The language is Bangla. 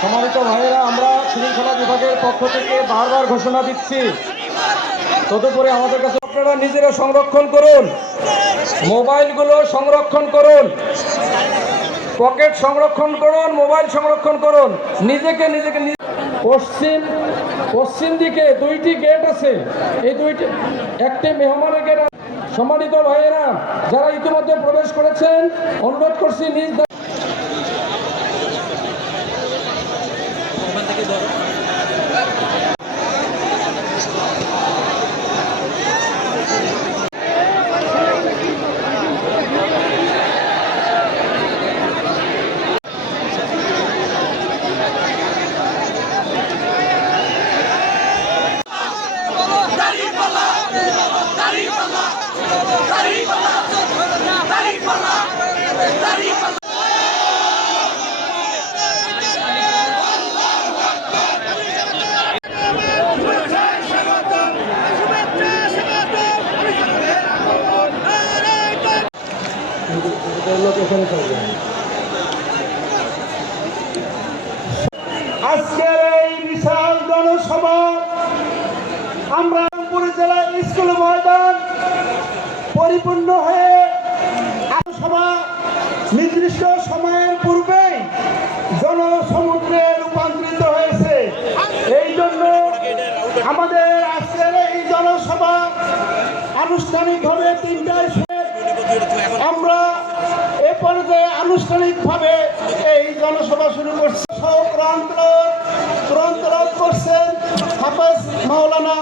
সম্মানিত ভাইয়েরা, আমরা শৃঙ্খলা বিভাগের পক্ষ থেকে বারবার ঘোষণা দিচ্ছি, তদুপরি আমাদের কাছে আপনারা নিজেরা সংরক্ষণ করুন, মোবাইলগুলো সংরক্ষণ করুন, পকেট সংরক্ষণ করুন, মোবাইল সংরক্ষণ করুন, নিজেকে পশ্চিম দিকে 2টি গেট আছে, এই 2টি, একটি মেহমানের গেট। সম্মানিত ভাইয়েরা, যারা ইতিমধ্যে প্রবেশ করেছেন, অনুরোধ করছি নিজ আজকের এই বিশাল জনসভা আমরা রংপুর জেলার স্কুল ময়দান পরিপূর্ণ হয়ে সভা নির্দিষ্ট সময়ের পূর্বেই জনসমুদ্রে রূপান্তরিত হয়েছে। এই জন্য আমাদের আজকের এই জনসভা আনুষ্ঠানিকভাবে 3টায় আমরা এ পর্যায়ে আনুষ্ঠানিকভাবে এই জনসভা শুরু করছি। প্রান্তরোধ করছেন হাফেজ মাওলানা